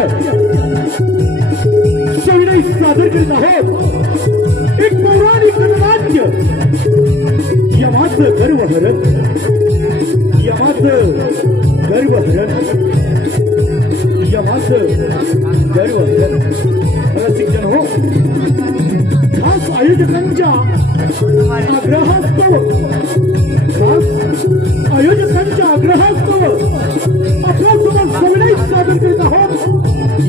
नाट्य सविनय सादर करीत आहोत। एक पौराणिक नाट्य यमाचं गर्वहरण, यमाचं गर्वहरण, यमाचं गर्वहरण। रसिकजन हो, खास आयोजकांच्या आग्रहास्तव, खास आयोजकांच्या आग्रहास्तव आपल्यासोबत सविनय सादर करीत आहोत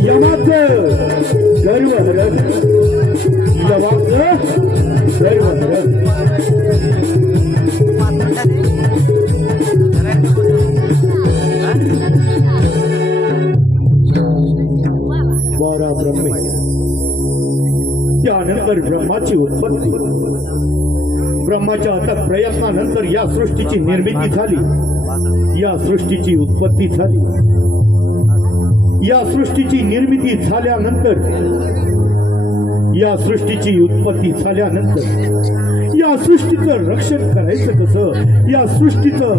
यमाचं गर्वहरण, यमाचं गर्वहरण। 12 ब्रह्मे, त्यानंतर ब्रह्माची उत्पत्ती, ब्रह्माच्या अथक प्रयत्नानंतर या सृष्टीची निर्मिती झाली, या सृष्टीची उत्पत्ती झाली। या सृष्टीची निर्मिती झाल्यानंतर, या सृष्टीची उत्पत्ती झाल्यानंतर या सृष्टीचं रक्षण करायचं कसं, या सृष्टीचं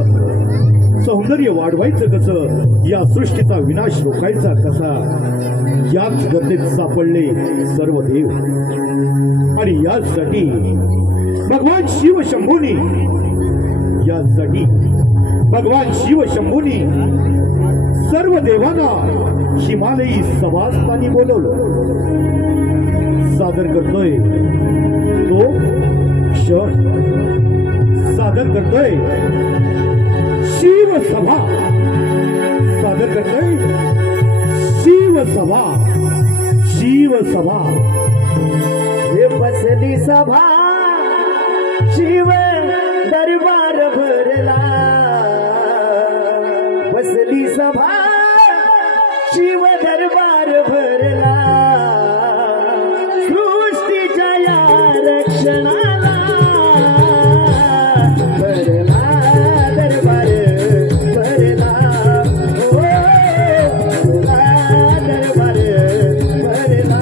सौंदर्य वाढवायचं कसं, या सृष्टीचा विनाश रोखायचा कसा, याच गतीत सापडले सर्व देव। आणि यासाठी भगवान शिव शंभूनी, यासाठी भगवान शिव शंभूनी सर्व देवांना हिमालयी सभास्थानी बोलवलं। सादर करतोय तो क्षण, सादर करतोय शिव सभा, सादर करतोय शिव सभा, शिव सभा। हे बसली सभा, शिव दरबार भरला, बसली सभा, शिव दरबार भरला, सृष्टीच्या या रक्षणाला भरला दरबार भरला, हो दरबार भरला।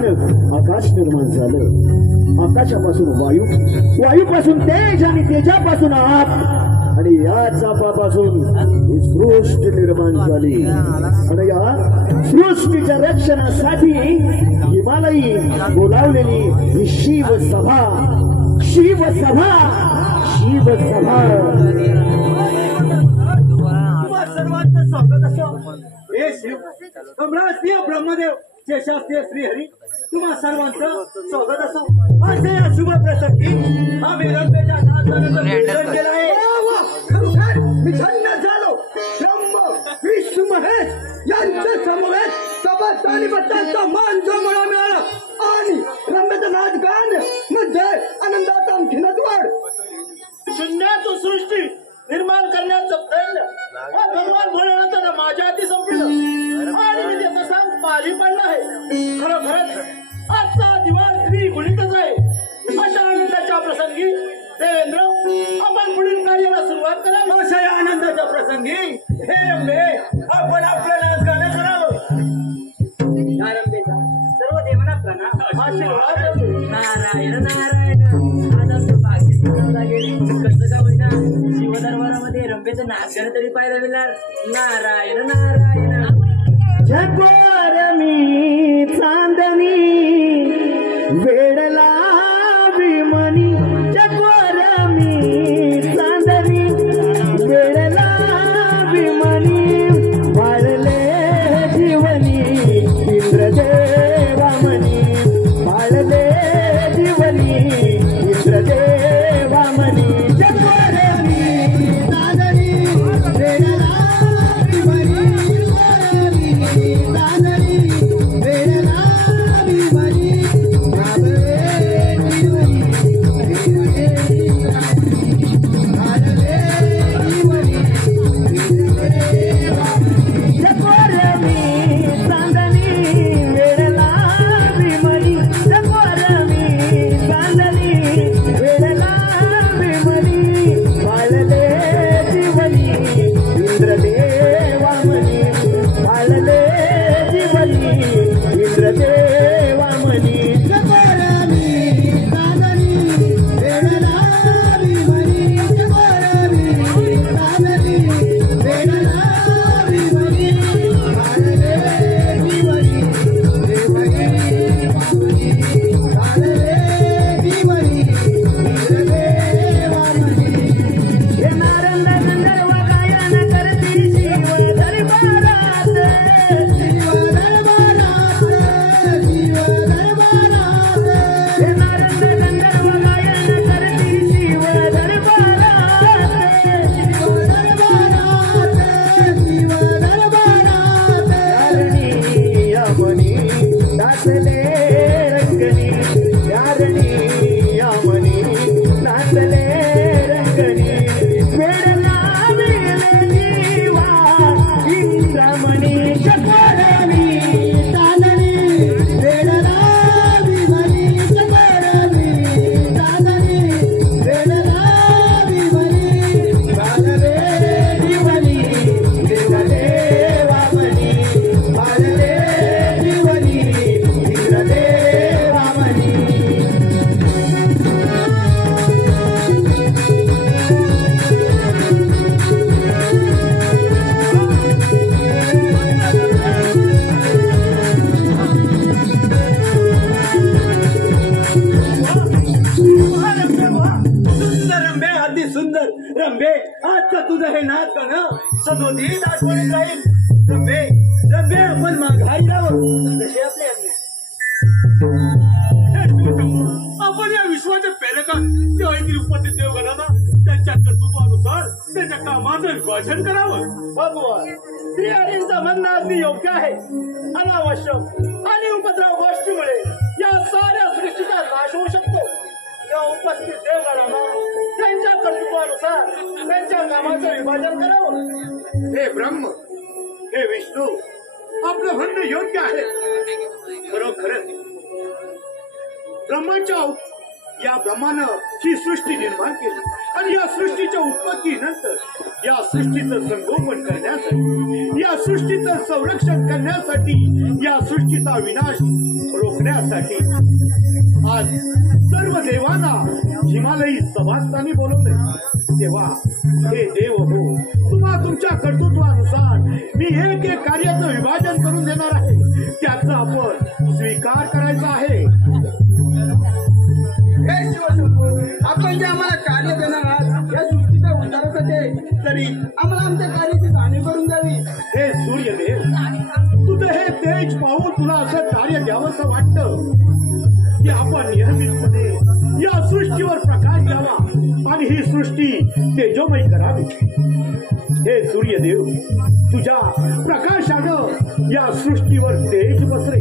अचानक आकाश निर्माण झालं. आकाशापासून वायू, वायूपासून तेज आणि तेजापासून आप आणि या चापापासून ही सृष्टी निर्माण झाली. आणि या सृष्टीच्या रक्षणासाठी हिमालयी बोलावलेली ही शिवसभा, शिवसभा, शिवसभा. सर्वांचं स्वागत असो. हे शिव सम्राट ब्रह्मदेव जे शास्त्रीय श्रीहरी तुम्हा सर्वांचं स्वागत असो. असे या शुभ प्रसंगी आम्ही रंबेच्या नाचानं निवेदन केलं आहे. खरोखर मी धन्य झालो. ब्रह्म विष्णू महेश यांच्या समवेत सबत आणि बत्तांचा मान जो मला मिळाला आणि रंबेचं नाच गाण म्हणजे आनंदात आणखीनच वाढ. शून्यातून सृष्टी निर्माण करण्याचं प्रयत्न भगवान भोलेनाथानं माझ्या हाती संपलं आणि मी त्याचा सांग पारी पडला आहे. खरोखरच आजचा दिवस श्री गुणितच आहे. अशा आनंदाच्या प्रसंगी देवेंद्र आपण पुढील कार्याला सुरुवात करावी. अशा या आनंदाच्या प्रसंगी हे रंबे आपण आपलं नाच गाणं करावं. या रंबेचा सर्व देवांना प्रणाम. आशीर्वाद असो. नारायण नारायण आज आमचं भाग्य सुद्धा गेली. कसं का होईना शिवदरबारामध्ये रंबेचं नाच गाणं तरी पाहायला मिळणार. नारायण नारायण. झकोर मी चांदणी वेडला विमनी. झकोर मी चांदणी वेडला विमनी. वाळले जीवनी इंद्रदेवामनी. वाळले जीवनी इंद्रदेवामनी. झकोर मी चांदणी वेडला विमनी. रंबे आजचा तुझं हे नाच गाणं सदोदित आठवणीत राहील. रंबे रंबे आपण माघारी राहावं जसे आपले आपण या विश्वाच्या प्रेरकात तेव्हा येथील उपस्थित देवगणांना त्यांच्या कर्तृत्वानुसार त्यांच्या कामाचं विभाजन करावं. भगवान श्रीहरींचं म्हणणं अगदी योग्य आहे. अनावश्यक आणि उपद्रव गोष्टीमुळे या साऱ्या सृष्टीचा नाश होऊ शकतो. या उपस्थित देवगणांना त्यांच्या कर्तृत्वानुसार त्यांच्या कामाचं विभाजन करावं. हे ब्रह्म, हे विष्णू, आपलं म्हणणं योग्य आहे. खरोखरच ब्रह्माच्या या ब्रह्मानं ही सृष्टी निर्माण केली आणि या सृष्टीच्या उत्पत्तीनंतर या सृष्टीचं संगोपन करण्यासाठी, या सृष्टीचं संरक्षण करण्यासाठी, या सृष्टीचा विनाश रोखण्यासाठी करण्यासाठी आज सर्व देवांना हिमालयी सभास्थानी बोलवले। तेव्हा हे देव हो, तुम्हा तुमच्या कर्तृत्वानुसार मी एक एक कार्याचं विभाजन करून देणार आहे, त्याचा आपण स्वीकार करायचा आहे। हे शिवशंभो, आपण जे आम्हाला कार्य देणार आहात या सृष्टीच्या उद्धारासाठी तरी आम्हाला आमच्या कार्याची जाणीव करून द्यावी। हे सूर्यदेव, तुझं हे तेज पाहून तुला असं कार्य द्यावंसं वाटतं की आपण नियमितपणे या सृष्टीवर प्रकाश द्यावा आणि ही सृष्टी तेजोमयी करावी। हे सूर्यदेव, तुझ्या प्रकाशानं या सृष्टीवर तेज पसरे।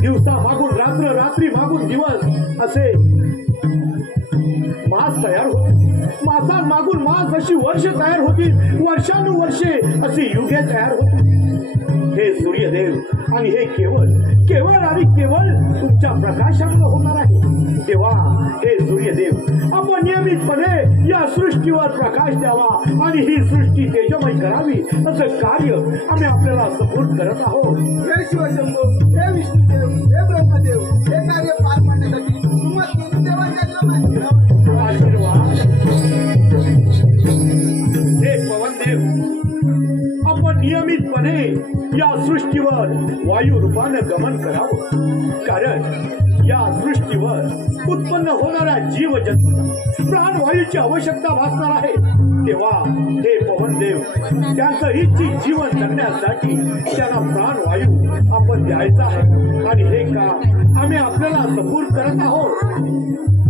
दिवसा मागून रात्र, रात्री मागून दिवस असे मास तयार होतील, मासांमागून मास अशी वर्ष तयार होतील, वर्षानुवर्षे अशी युगे तयार होतील। हे सूर्यदेव, आणि हे केवळ केवळ आणि केवळ तुमच्या प्रकाशामुळे होणार आहे। तेव्हा हे सूर्यदेव, आपण नियमितपणे या सृष्टीवर प्रकाश द्यावा आणि ही सृष्टी तेजमय करावी, असं कार्य आम्ही आपल्याला सपोर्ट करत आहोत। हे शिवशंभो, हे विष्णुदेव, हे ब्रह्मदेव, हे कार्य पार पाडण्यासाठी तुम्हाला तीन देवांच्या आशीर्वाद। हे पवनदेव, आपण नियमितपणे या सृष्टीवर वायू रूपानं गमन करावं, कारण या सृष्टीवर उत्पन्न होणाऱ्या जीवजंतूंना प्राणवायूची आवश्यकता भासणार आहे। तेव्हा हे पवनदेव, त्यांचं इच्छित जीवन जगण्यासाठी त्यांना प्राणवायू आपण द्यायचा आहे आणि हे काम आम्ही आपल्याला सपोर्ट करत आहोत।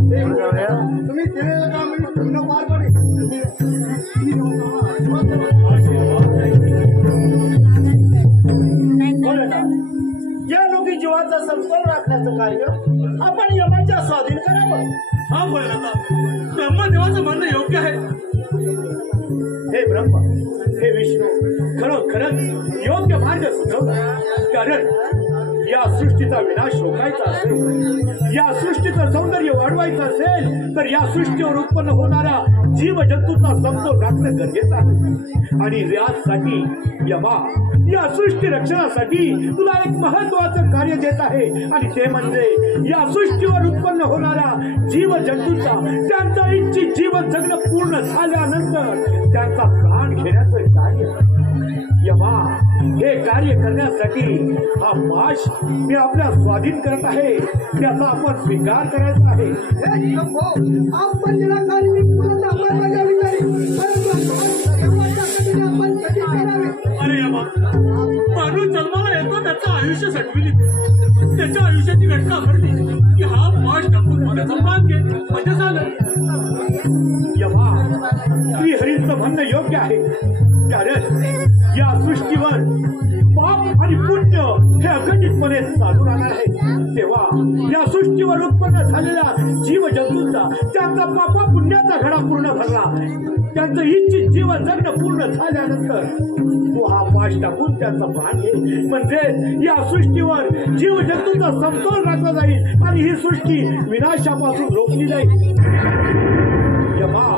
तुम्ही दिलेलं काम मी पूर्ण पार पाडेल। या लोकी जीवाचा संस्कार राखण्याचं कार्य आपण यमाच्या स्वाधीन करावं। हा बोलता ब्रह्मदेवाचं म्हणणं योग्य आहे। हे ब्रह्म, हे विष्णू, खरोखरच योग्य मार्ग सुचवला, कारण या सृष्टीचा विनाश रोखायचा असेल, या सृष्टीचं सौंदर्य वाढवायचं असेल तर या सृष्टीवर उत्पन्न होणाऱ्या जीवजंतूचा समतोल राखणं गरजेचं आहे। आणि यासाठी यमा, या सृष्टी रक्षणासाठी तुला एक महत्वाचं कार्य देत आहे, आणि ते म्हणजे या सृष्टीवर उत्पन्न होणाऱ्या जीवजंतूंचा त्यांचा इच्छित जीवन जगणं पूर्ण झाल्यानंतर त्यांचा प्राण घेण्याचं कार्य। यमा, हे कार्य करण्यासाठी हा पाश मी आपल्या स्वाधीन करत आहे, त्याचा आपण स्वीकार करायचा आहे। हे शंभो, आपण ज्याला कार्य मी पूर्ण अंमलबजावणी करेन, परंतु आपण कधी करावे? अरे यमा, माणूस जन्माला येतो त्याचं आयुष्य सटविली, त्याच्या आयुष्याची घटना घडली की हा पाश टाकून त्याचा प्राण घे म्हणजे झालं। यमा, श्रीहरींचं म्हणणं योग्य आहे, कारण या सृष्टीवर पाप आणि पुण्य हे अखंडितपणे चालू राहणार आहे। तेव्हा या सृष्टीवर उत्पन्न झालेल्या जीवजंतूंचा त्यांचा पापा पुण्याचा घडा पूर्ण भरला, त्यांचं इच्छित जीवन जगणं पूर्ण झाल्यानंतर तो हा पाश टाकून त्यांचा प्राण घे, म्हणजे या सृष्टीवर जीवजंतूंचा समतोल राखला जाईल आणि ही सृष्टी विनाशापासून रोखली जाईल। यमा,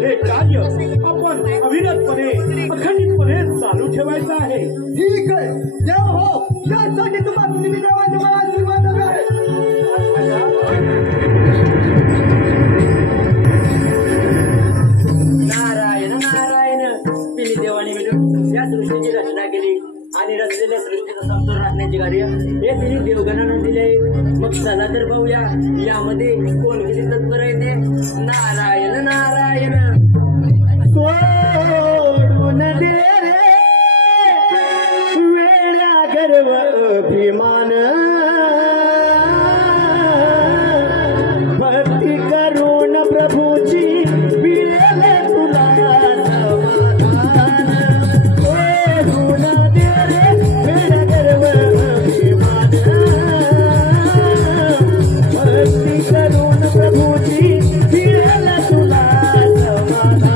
हे कार्य आपण अविरतपणे अखंडितपणे चालू ठेवायचं आहे। ठीक आहे देव हो, त्यासाठी तुम्हाला तिन्ही देवांचे मला आशीर्वाद आहे। नारायण नारायण, तिन्ही देवाने मिळून या सृष्टीची रचना केली आणि रचलेल्या सृष्टीचा समतोल राखण्याचे कार्य हे तिन्ही देवगणांना दिले। मग चला तर पाहूया यामध्ये कोण किती तत्पर आहे ते। नारायण नारायण। सोडून दे रे वेड्या गर्व अभिमान, भक्ती करून प्रभूची मिळेल तुला समाधान। सोडून दे रे वेड्या गर्व अभिमान, भक्ती करून प्रभूची मिळेल तुला समाधान।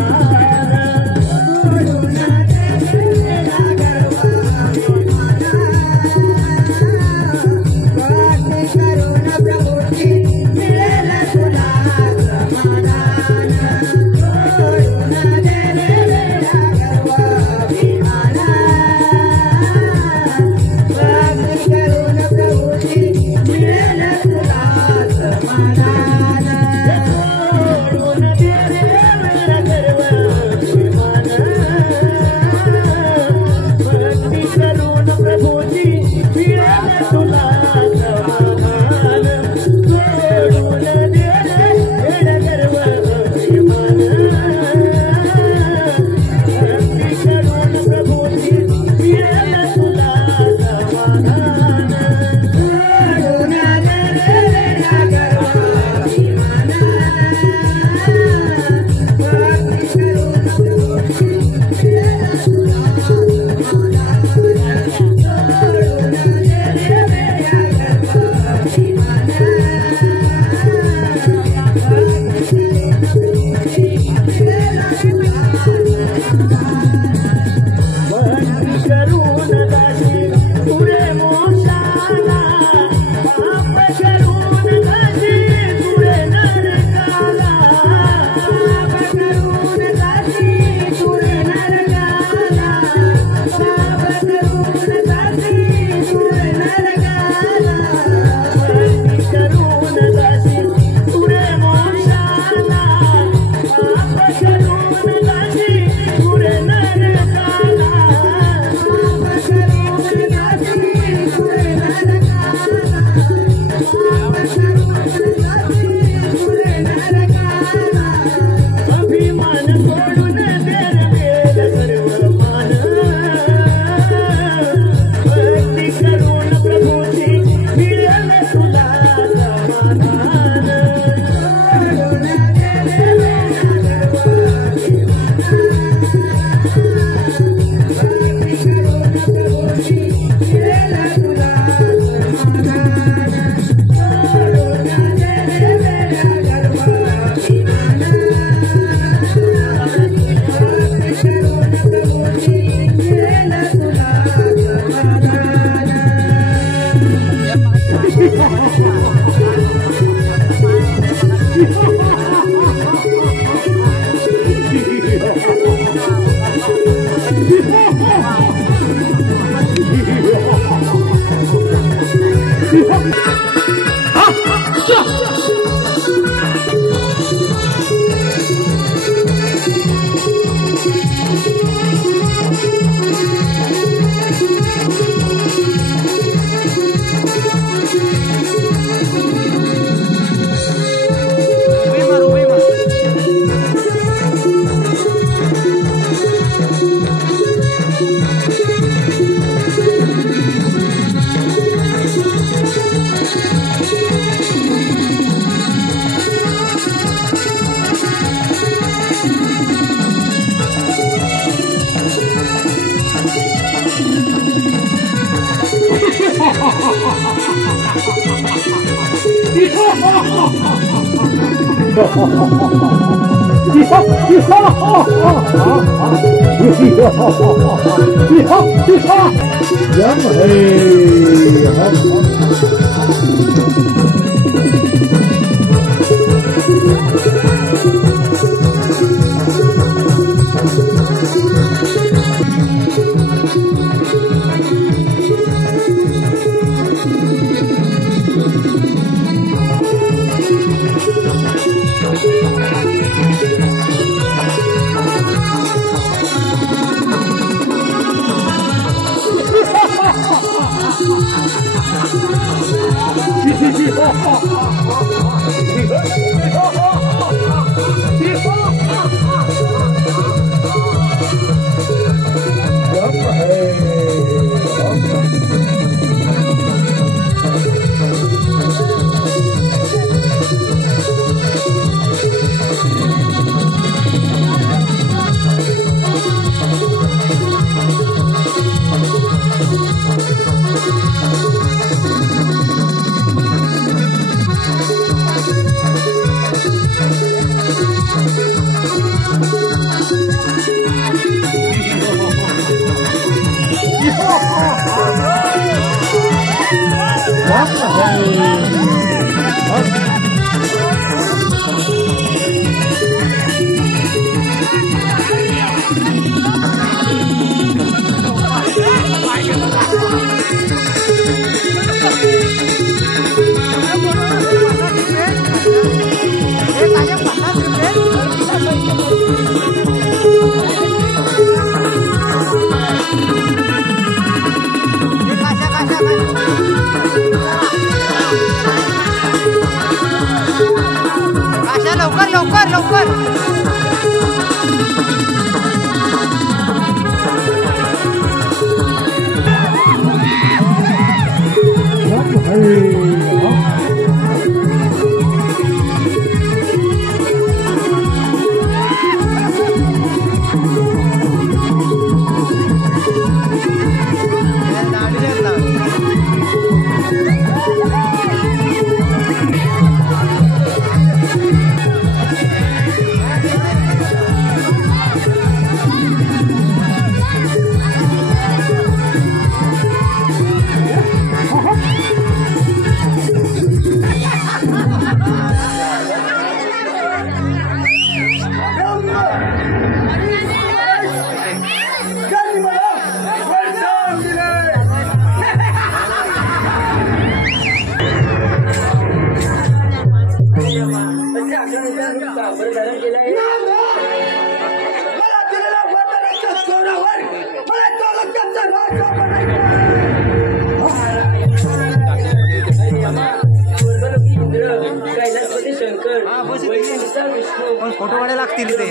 फोटो काढायला लागतील ते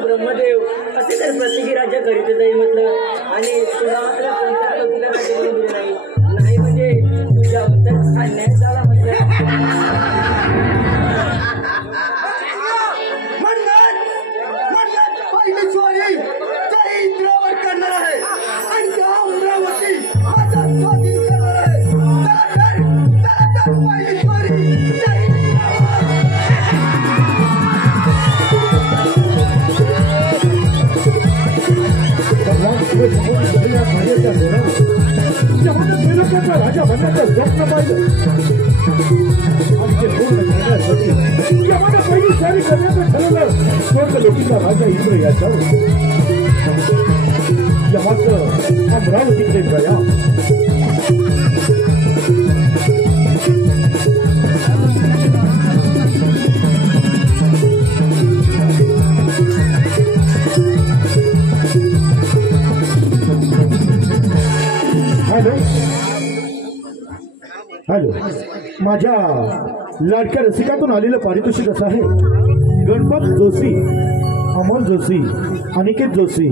ब्रह्मदेव असे तर प्रत्येकी राज्य करीत जाईल म्हटलं आणि तुला मात्र कोणत्या तुला राज्य करून दिले नाही म्हणजे तुझ्याबद्दल अन्याय झाला म्हटलं त्रिलोक्याचा राजा बनण्याचं स्वप्न पाहिलं आणि ते पूर्ण करण्यासाठी यमाने पहिली स्वारी करण्याचं ठरवलं. स्वर्गलोकीचा राजा इंद्र याच्यावर यमाचं अमरावतीकडे गया. हॅलो हॅलो, माझ्या लाडक्या रसिकातून आलेलं पारितोषिक असं आहे. गणपत जोशी, अमोल जोशी, अनिकेत जोशी.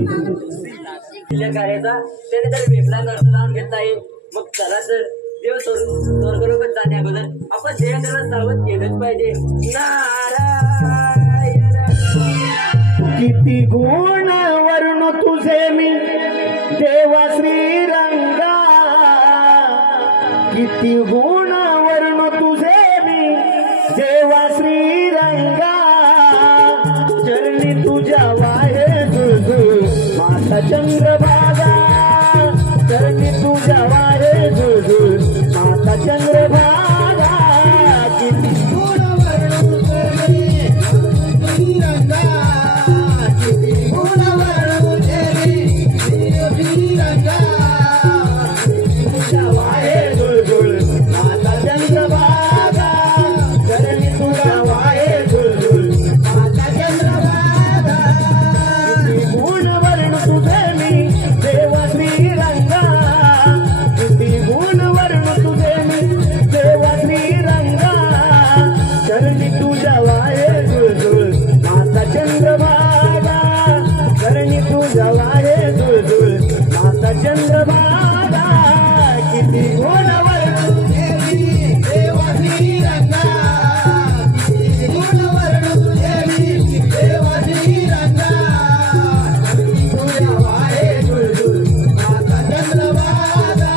कार्याचा त्याने तर वेगळा अर्थ लावून घेतला आहे. मग चला तर देव स्वर्गलोकात जाण्या अगोदर आपण देवाला सावध केलंच पाहिजे. नारायण किती गुण वर्ण तुझे मी देवा श्रीरंगा, किती गुण वर्ण तुझे मी देवा श्रीरंगा. चरणी तुझ्या वाहे जुजू माता चंद्रभागा, चरणी तुझ्या वाहे जुजू माता चंद्रभागा. किती गुण वर्ण तुझे मी श्रीरंगा, किती गुण वर्ण तुझे मी श्रीरंगा. तुझ्या वाहे जुजू माता चंद्रभागा, चरणी तुझ्या वाहे जुजू माता चंद्रभागा. किती गुण वर्ण तुझे मी देवा श्रीरंगा, किती गुण वर्ण तुझे मी देवा श्रीरंगा. चरणी तुझ्या वाहे जुळजुळ माता चंद्रभागा, चरणी तुझ्या वाहे जुळजुळ माता चंद्रभागा. किती गुण वर्ण तुझे मी देवा श्रीरंगा, किती गुण वर्ण तुझे मी देवा श्रीरंगा. तुझ्या वाहे जुळजुळ माता चंद्रभागा,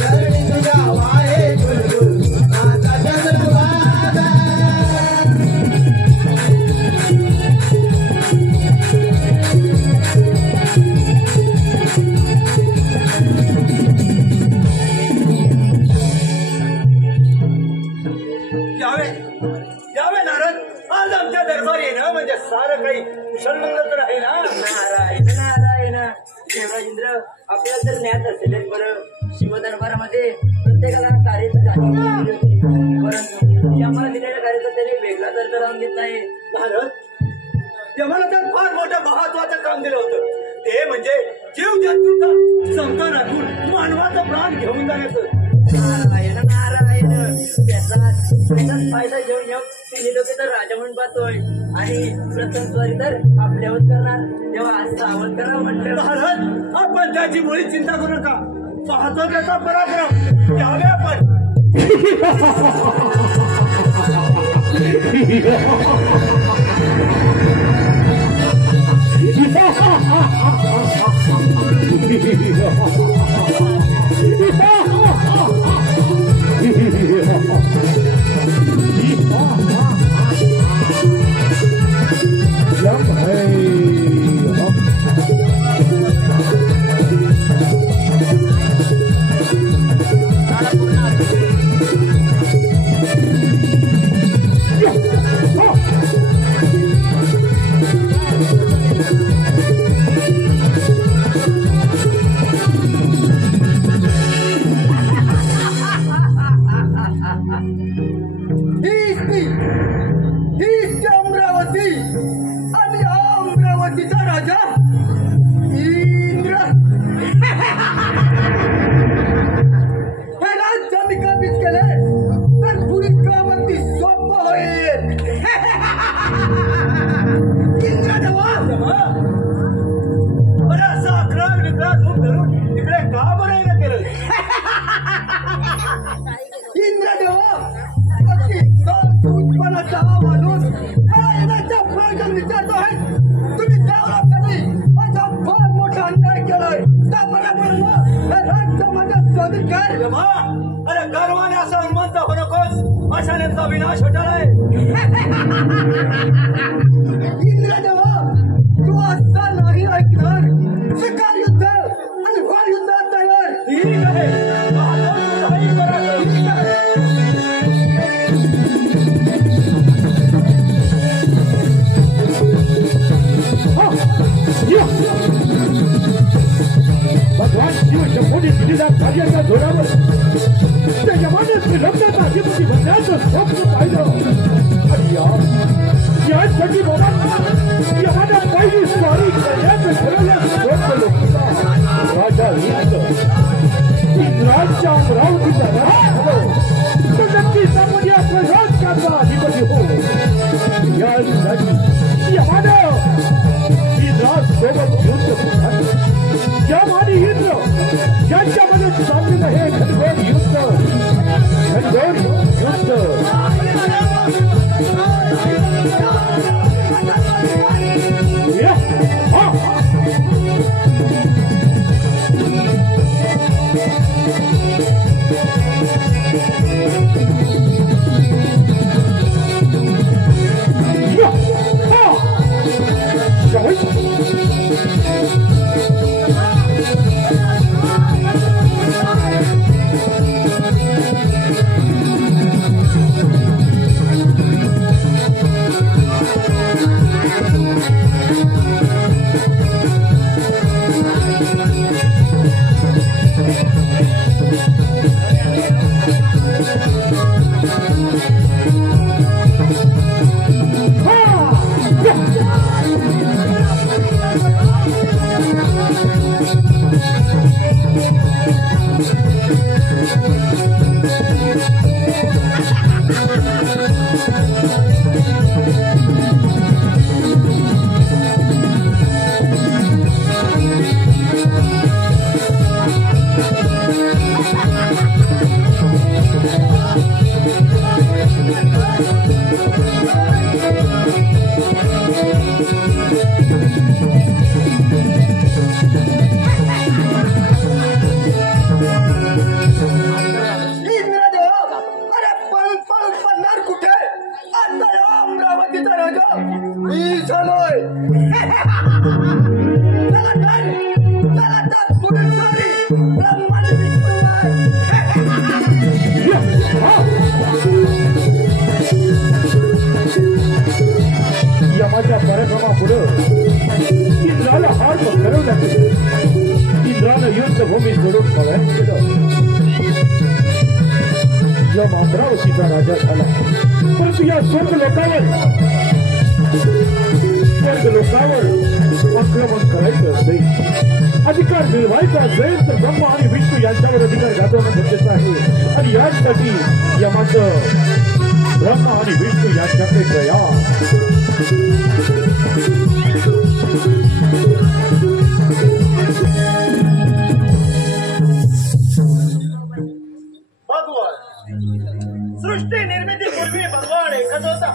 चरणी तुझ्या वाहे जुळजुळ माता चंद्रभागा. यावे यावे नारद, आज आमच्या दरबार येणं म्हणजे सारं काही कुशल मंगल तर आहे ना. नारायण नारायण. देवराजेंद्र आपल्याला तर ज्ञात असेलच बरं, शिवदरबारामध्ये प्रत्येकाला कार्य परंतु आम्हाला दिलेल्या कार्याचा त्याने वेगळा अर्थ लावून घेतला आहे. नारद, तेव्हाला तर फार मोठं महत्वाचं काम दिलं होतं. ते म्हणजे जीव जंतूचा समता राखून मानवाचा प्राण घेऊन जाण्याचं. नारायण नारायण. त्याचाच फायदा घेऊन तिन्ही लोक तर राजा म्हणून पाहतोय आणि प्रथम स्वारी तर आपल्यावर करणार. तेव्हा आज सावध करा म्हटलं. नारद, आपण त्याची मुळी चिंता करू नका. पाहतो त्याचा पराक्रम. यावे आपण. हीच अमरावती आणि अमरावतीचा राजा इंद्र. हे राज्य मी कमीच केले तर पुरी कामाती सोपं होईल. इंद्र देवा, अरे असा अकरा विक्रास धरून इकडे का बरं येणं केलं? इंद्र देवा, उत्पन्नाचा माणूस येण्याच्या मार्गाने विचारतो आहे. तुम्ही त्याला कधी माझा फार मोठा अन्याय केलाय. त्या राज्य माझ्या स्वाधीन कर. अरे गर्वाने असं हनुमंत हो नकोस. अशानेचा विनाश होणार आहे. इंद्र देवा, तू असा नाही ऐकणार. शिकार युद्ध आणि वार युद्धात तयार. ठीक आहे. आणि दिलेल्या कार्याच्या जोरावर त्या यमाने श्रीरंगाचा अधिपती बनण्याचं स्वप्न पाहिलं. आणि यासाठी बाबांना यमाने पहिली स्वारी करण्याचं ठरवलं. राजा इंद्राच्या अमरावतीचा तो नक्कीच आपण या प्रशासनाचा अधिपती हो. यासाठी यमाने इंद्रास सोबत युद्ध यमाने इंद्र यांच्यामध्ये चाललेलं हे घनघोर युद्ध यमाच्या पराक्रमापुढं इंद्राला हार पत्करवला. इंद्रानं युद्धभूमी सोडून पलायन केलं. यम अमरावतीचा राजा झाला. परंतु या स्वर्ग लोकावर आक्रमण करायचं असेल, अधिकार मिळवायचा असेल तर ब्रह्मा आणि विष्णू यांच्यावर अधिकार गाजवणं गरजेचं आहे. आणि यासाठी यमाचं ब्रह्मा आणि विष्णू यांच्याकडे प्रयास. सृष्टी निर्मितीपूर्वी भगवान एकच होता.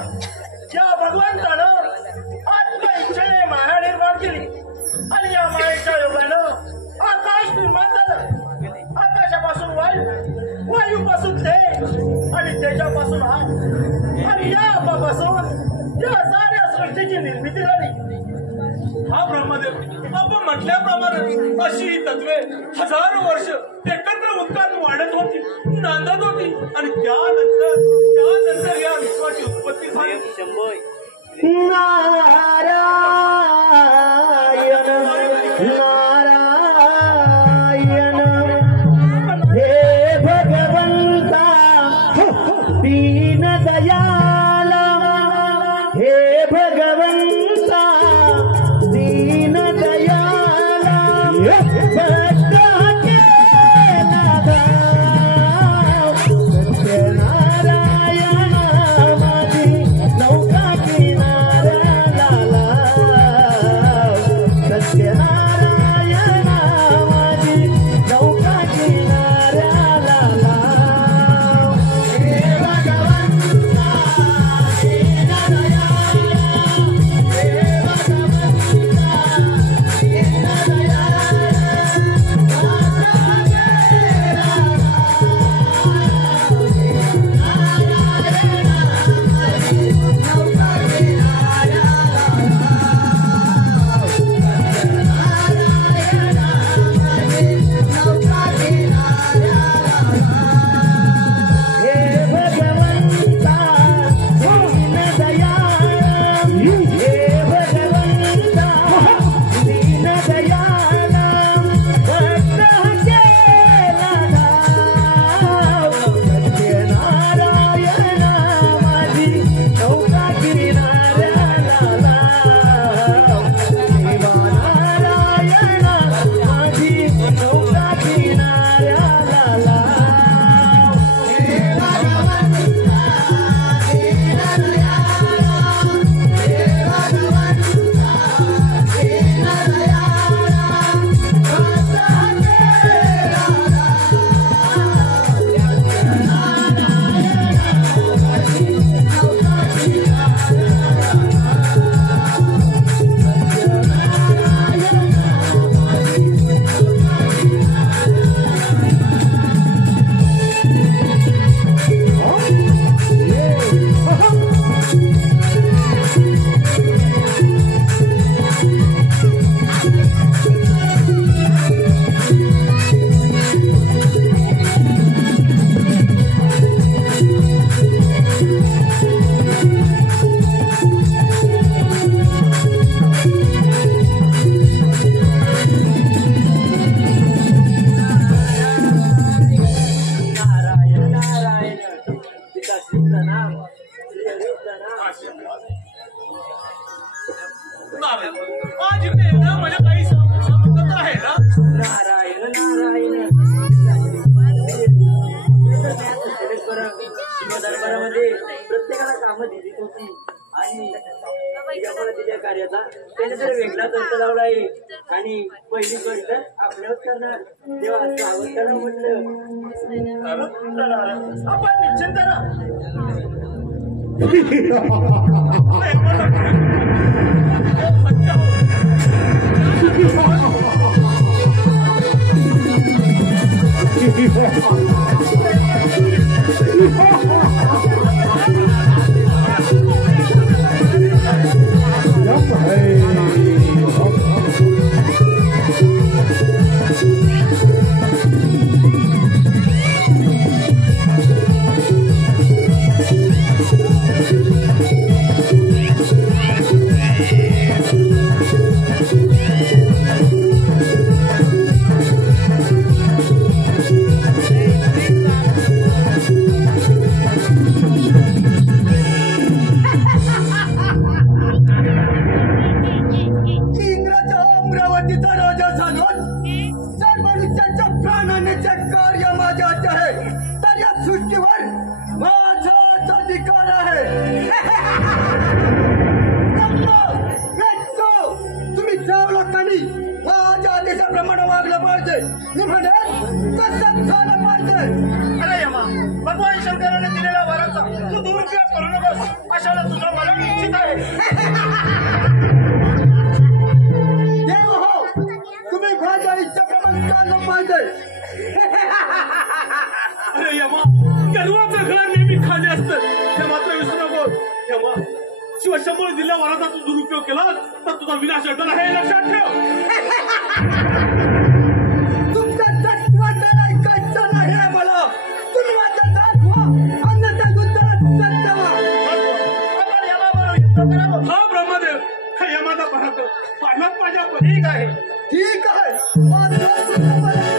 या भगवंतानं आत्म इच्छेने माया निर्माण केली आणि या मायेच्या योगानं आकाश निर्माण झालं. आकाशापासून वायू, वायूपासून तेज आणि तेजापासून आग आणि या आपापासून या साऱ्या सृष्टीची निर्मिती झाली. हा ब्रह्मदेव, आपण म्हटल्याप्रमाणे अशी ही तत्वे हजारो वर्ष एकत्र उत्कात वाढत होती, नांदत होती आणि त्यानंतर या विश्वाची उत्पत्ती झाली. नारायण हे भगवंता दीन दयाला, हे भगवंता दीन दयाला, नारायण माझी नौका किनाऱ्याला प्रणाम श्रीहरी प्रणाम. नारायण आज इकडे येणं माझ्या काही संबंध आहे ना. नारायण नारायण दरबारामध्ये प्रत्येकाला कामं दिली होती आणि यामुळे तिच्या कार्याचा त्याने जर वेगळाच अर्थ लावला आहे आणि पहिली गोष्ट आपल्यावर करणार तेव्हा सावध करा म्हटलं. आपण निश्चिंत करा. अरे यमा, भगवान शंकराने दिलेल्या वराचा तू दुरुपयोग करू नकोस. अशाला तुझा मला निश्चित आहे. देव हो, तुम्ही माझ्या इच्छेप्रमाणे चाललं पाहिजे. अरे यमा गर्वाचं घर नेहमी खाली असतं ते मात्र विसरू नको. यमा शिवशंभर दिल्या वराचा तू दुरुपयोग केला तर तुझा विनाश होणार आहे हे लक्षात ठेव. तुमचं तत्वाचं ऐकायचं नाही आहे मला. तुम्ही माझं दाखवा अन्यथा युद्धाला सज्ज व्हा. आपण यमाबरोबर युद्ध करावं. हा ब्रह्मदेव हा यमाचा पराक्रम पाडलाच माझ्या ठीक आहे. ठीक आहे. मात्र तुमच्यापर्यंत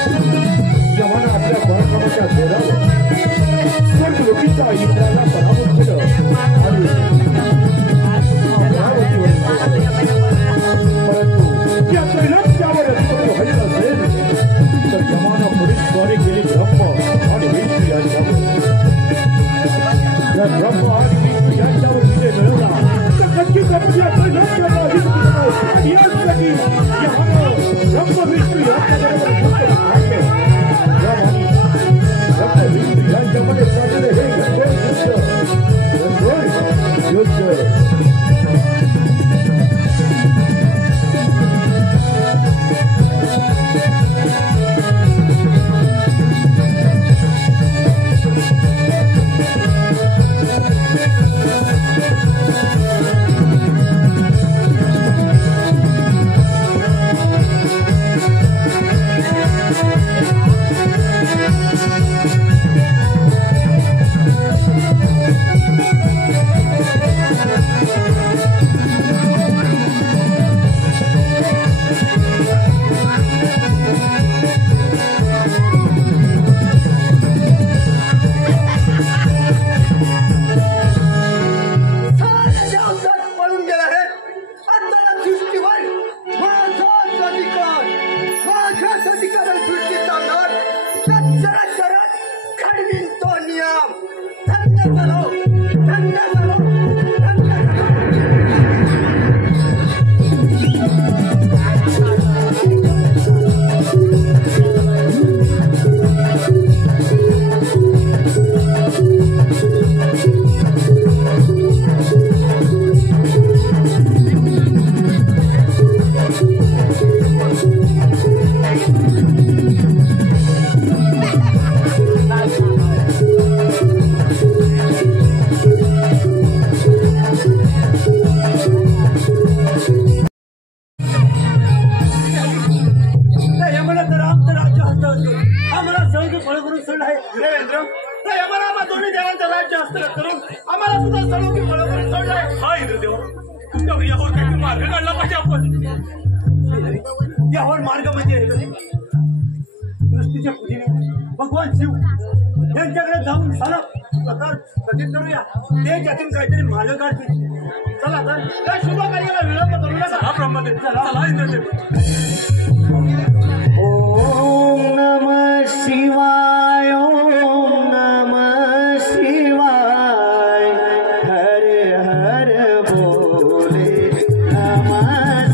जवाना आपल्या पराक्रमाच्या जोरावर सर्व लोकींच्या इंद्राला पराभूत केलं आणि परंतु या कैलासच्यावर अधिपती व्हायचं असेल तर जवाना पुढील द्वारे गेले ब्रह्म आणि विष्णू यांच्यावर जर ब्रह्म आणि विष्णू यांच्यावर विजय मिळवला तर नक्कीच आपल्या कैलासच्याचा अधिपती यासाठी जवाना ब्रह्म विष्णू यांच्याबरोबर यांच्यामध्ये चाललेले हे युद्ध देवेंद्र तर आम्हाला आम्हा दोन्ही देवांचं राज्य हस्तगत करून आम्हाला सुद्धा सर्व की फळं करून सोडलंय. हा इंद्रदेव तर यावर काही मार्ग काढला पाहिजे आपण. यावर मार्ग म्हणजे सृष्टीच्या पुढे भगवान शिव यांच्याकडे जाऊन सारा प्रकार कथित करूया. ते त्यातून काहीतरी मार्ग काढतील. चला तर त्या शुभ कार्याला विलंब करू नका. हा ब्रह्मदेव चला इंद्रदेव. ओम नमः शिवाय ओम नमः शिवाय हर हर बोले नमः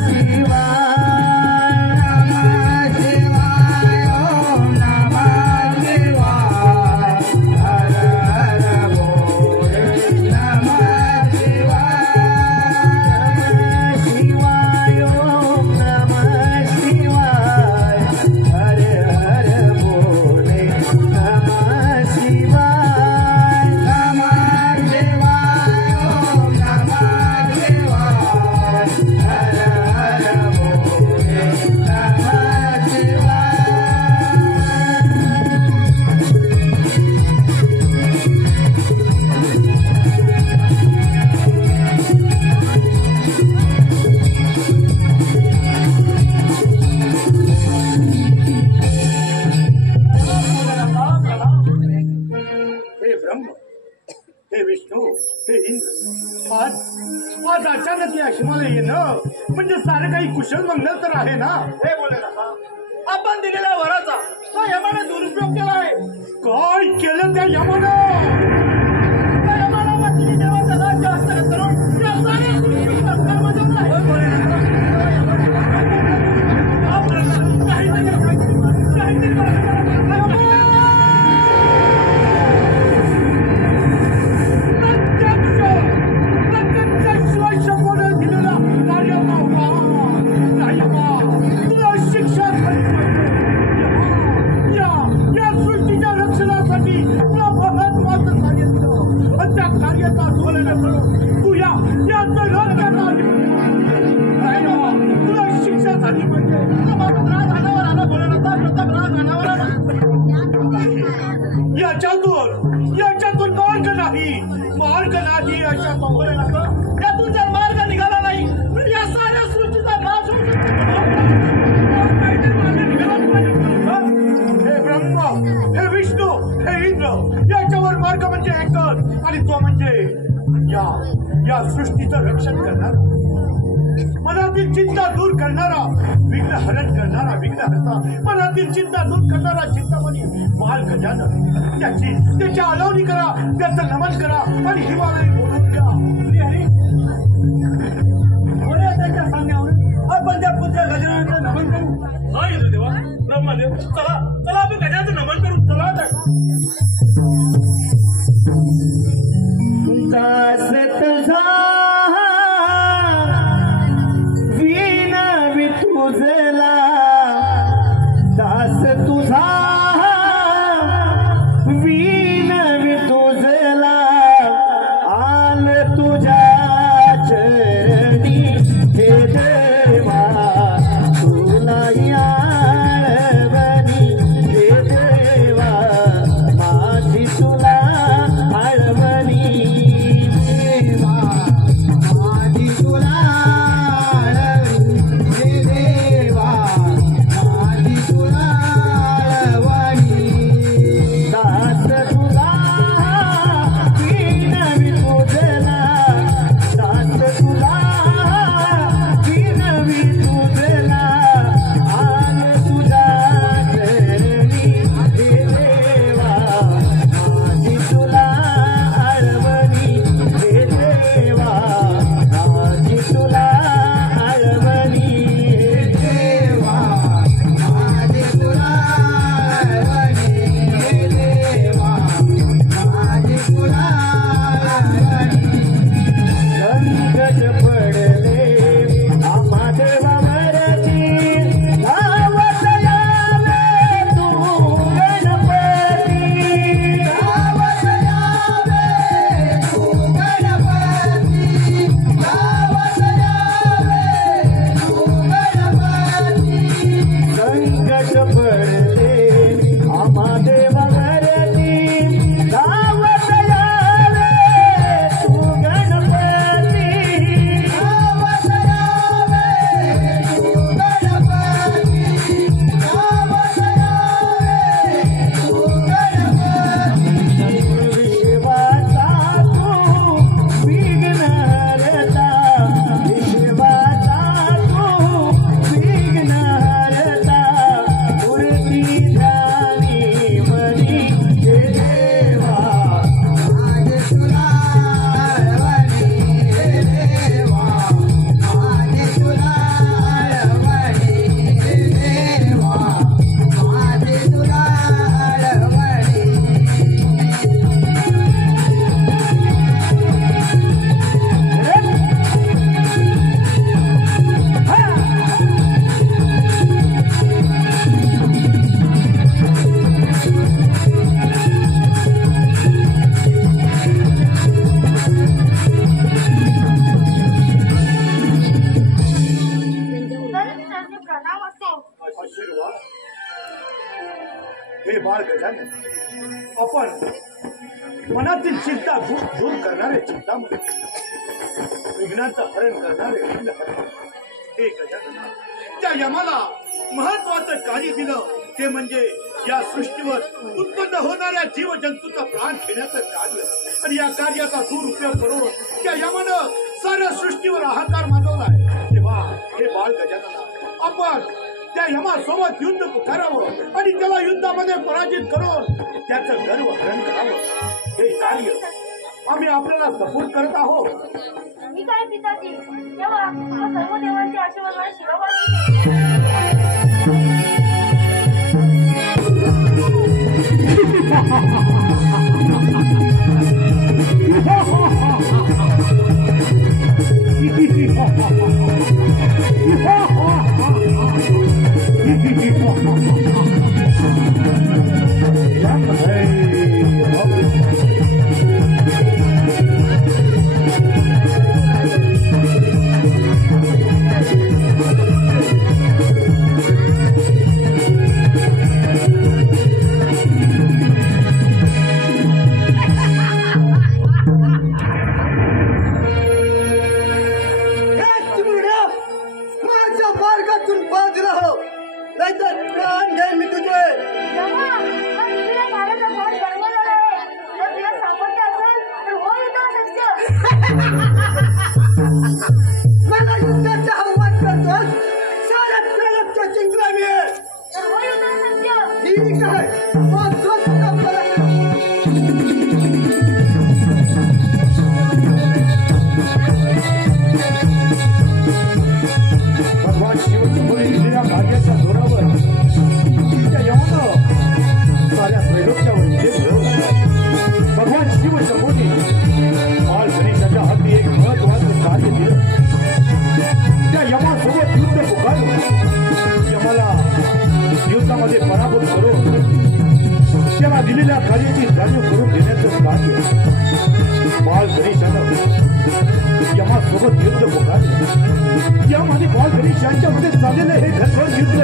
शिवाय नमः शिवाय ओम नमः शिवाय हर हर बोले नमः शिवाय ओम नमः शिवाय हर हर बोले नमः शिवाय नमः शिवाय ओम नमः शिवाय हर हर बोले नमः शिवाय. हे ब्रह्म, हे विष्णू, हे इंद्र, आज अचानक या आश्रमाला येणं म्हणजे सारं काही कुशल मंगल तर आहे ना. हे बोले नका. आपण दिलेल्या वराचा तो यमाने दुरुपयोग केला आहे. काय केलं त्या यमानं? त्या यमाला मात्र देवाचं राज्य हस्तगत करून त्या साऱ्या सृष्टीचा कर्म जमला आहे. याच्यातून मार्ग नाही अशा त्यातून जर मार्ग निघाला नाही तर या साऱ्या सृष्टीचा नाश होऊ शकतो. हे ब्रह्म, हे विष्णू, हे इंद्र, याच्यावर मार्ग म्हणजे एकच आणि तो म्हणजे या सृष्टीचं रक्षण करणारा, मनातील चिंता दूर करणारा, विघ्नहरण करणारा विघ्नहर्ता, मनातील चिंता दूर करणारा चिंतामणी बाल गजानन. त्याची आलवणी करा, त्याचं नमन करा आणि हिमालय बोलून द्या. त्याच्या सांगण्यावर आपण त्या पुत्र गजाननाचं नमन करू. हा इंद्रदेवा ब्रह्मदेव चला चला आपण गजाचं नमन करू. चला दास तुझा वीण विठुजला, दास तुझा वीण विठुजला, आल तुझ्या चरणी हे देवा, तुला आळवणी हे देवा. आपण मनातील चिंता दूर करणारे चिंतामणी, विघ्नांचं हरण करणारे विघ्नहरण. हे गजानना, त्या यमाला महत्वाचं कार्य दिलं ते म्हणजे या सृष्टीवर उत्पन्न होणाऱ्या जीवजंतूचा प्राण घेण्याचं कार्य. आणि या कार्याचा दुरुपयोग करून त्या यमानं साऱ्या सृष्टीवर हाहाकार माजवलाय. तेव्हा हे बाळ गजानना, आपण त्या यमासोबत युद्ध पुकारावं आणि त्याला युद्धामध्ये पराजित करून त्याचं गर्व हरण करावं. हे कार्य आम्ही आपल्याला सपोर्ट करत आहोत. मी काय पिताजी, तेव्हा सर्व देवांचे आशीर्वाद मला शिवाय मला युद्धाचा आव्हान करतो. साऱ्या प्रलक्ष जिंकला मी. ठीक आहे, मग तो सुद्धा भगवान शिवशंभूने दिलेल्या भाग्याच्या जोरावर त्या यमानं साऱ्या त्रैलोक्यावर विजय मिळवला. भगवान शिवशंभूने बाळ गणेशाच्या हाती एक महत्वाचं कार्य दिलं. त्या यमासोबत युद्ध पुकारून यमाला युद्धामध्ये पराभूत करून त्याला दिलेल्या कार्याची जाणीव करून देण्याचं कार्य बाळ गणेशानं यमासोबत युद्ध पुकारलं. यामध्ये बाळ गणेश यांच्यामध्ये चाललेलं हे घनघोर युद्ध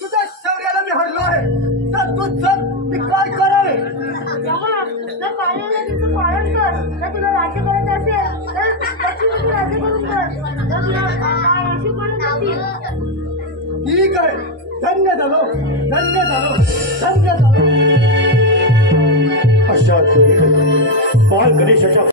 तुझ्या शौर्याला मी हरलो आहे. तर तू चल, मी काय करावे? पालन कर. जर तुला राज्य करायचं असेल तर लक्ष्मीवरती राज्य करून कर. जर तुला अशी करून असतील. ठीक आहे, धन्य झालो, धन्य झालो, धन्य झालो. अशा बाळ गणेशाच्या